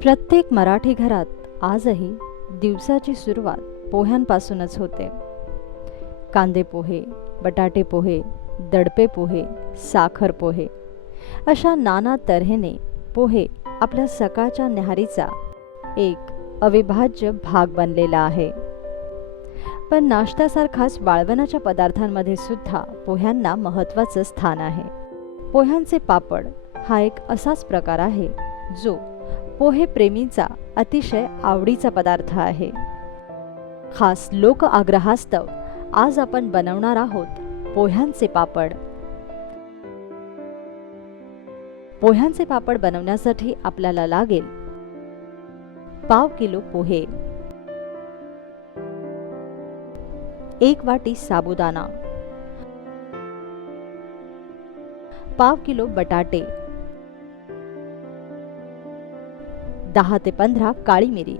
प्रत्येक मराठी घरात आजही दिवसाची सुरुवात पोह्यांपासूनच होते. कांदे पोहे, बटाटे पोहे, दडपे पोहे, साखर पोहे अशा नाना तऱ्हेने पोहे आपल्या सकाळच्या न्याहारीचा एक अविभाज्य भाग बनलेला आहे. पण नाश्त्यासारखाच वाळवणाच्या पदार्थांमध्ये सुद्धा पोह्यांना महत्त्वाचं स्थान आहे. पोह्यांचे पापड हा एक असाच प्रकार आहे जो पोहे प्रेमींचा अतिशय आवडीचा पदार्थ आहे. खास लोक आग्रहास्तव आज आपण बनवणार आहोत पोह्यांचे पापड. पोह्यांचे पापड बनवण्यासाठी आपल्याला लागेल पाव किलो पोहे, 1 वाटी साबुदाणा, पाव किलो बटाटे, 10 ते 15 काळी मिरी,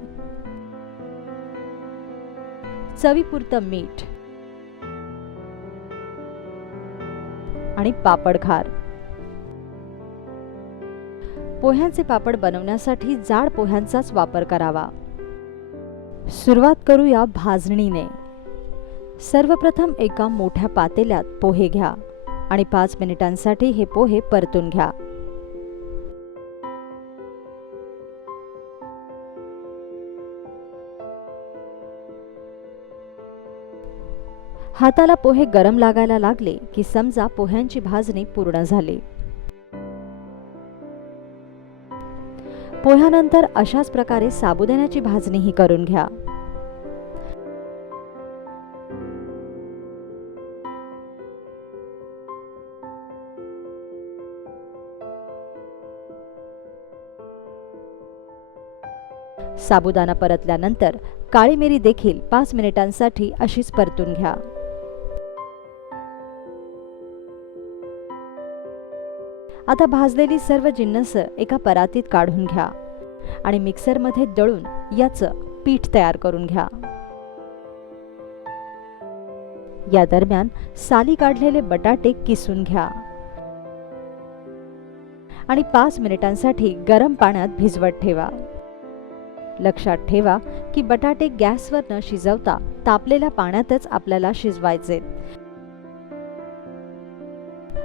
चवीपुरतं मीठ आणि पापड खार. पोह्यांचे पापड बनवण्यासाठी जाड पोह्यांचाच वापर करावा. सुरुवात करूया भाजणीने. सर्वप्रथम एका मोठ्या पातेल्यात पोहे घ्या आणि 5 मिनिटांसाठी हे पोहे परतून घ्या. हाताला पोहे गरम लागायला लागले की समजा पोह्यांची भाजणी पूर्ण झाली. पोह्यानंतर अशाच प्रकारे साबुदाण्याची भाजणीही करून घ्या. साबुदाणा परतल्यानंतर काळी मिरी देखील 5 मिनिटांसाठी अशीच परतून घ्या. आता भाजलेली सर्व जिन्नस एका परातीत काढून घ्या आणि मिक्सरमध्ये दळून याचं पीठ तयार करून घ्या. या दरम्यान साली काढलेले बटाटे किसून घ्या आणि 5 मिनिटांसाठी गरम पाण्यात भिजवत ठेवा. लक्षात ठेवा की बटाटे गॅसवर न शिजवता तापलेल्या पाण्यातच आपल्याला शिजवायचे.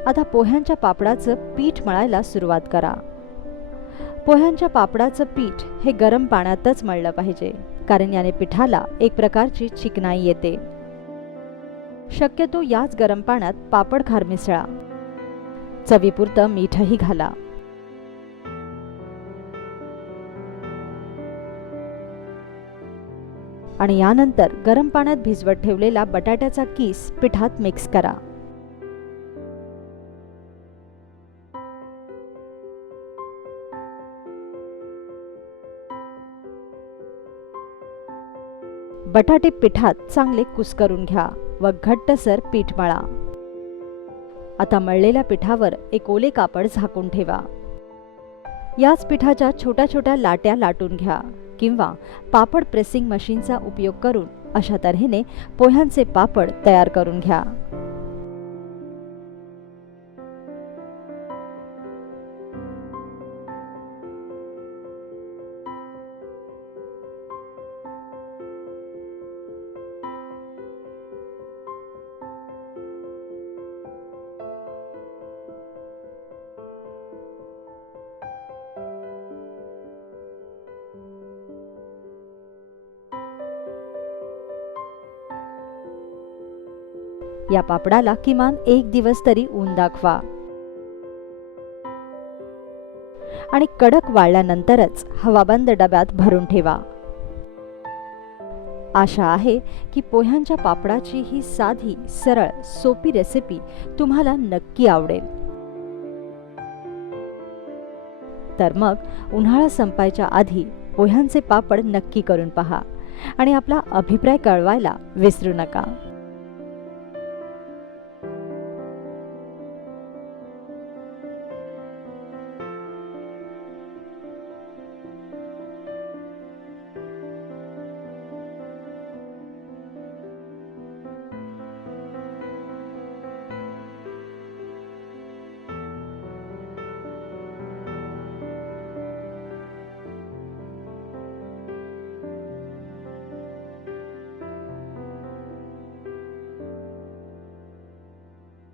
आता पोह्यांच्या पापडाचं पीठ मळायला सुरुवात करा. पोह्यांच्या पापडाचं पीठ हे गरम पाण्यातच मळलं पाहिजे, कारण याने पिठाला एक प्रकारची चिकनाई येते. शक्यतो याच गरम पाण्यात पापड खार मिसळा. चवीपुरतं मीठही घाला. आणि यानंतर गरम पाण्यात भिजवत ठेवलेला बटाट्याचा किस पिठात मिक्स करा. बटाटे पिठात चांगले कुस्करून घ्या व घट्टसर पीठ मळा. आता मळलेल्या पिठावर एक ओले कापड झाकून ठेवा. याच पिठाच्या छोट्या छोट्या लाट्या लाटून घ्या किंवा पापड प्रेसिंग मशीनचा उपयोग करून अशा तऱ्हेने पोह्यांचे पापड तयार करून घ्या. या पापडाला किमान 1 दिवस तरी ऊन दाखवा आणि कडक वाळल्यानंतरच हवाबंद डब्यात भरून ठेवा. आशा आहे की पोह्यांच्या पापडाची ही साधी, सरळ, सोपी रेसिपी तुम्हाला नक्की आवडेल. तर मग उन्हाळा संपायच्या आधी पोह्यांचे पापड नक्की करून पहा आणि आपला अभिप्राय कळवायला विसरू नका.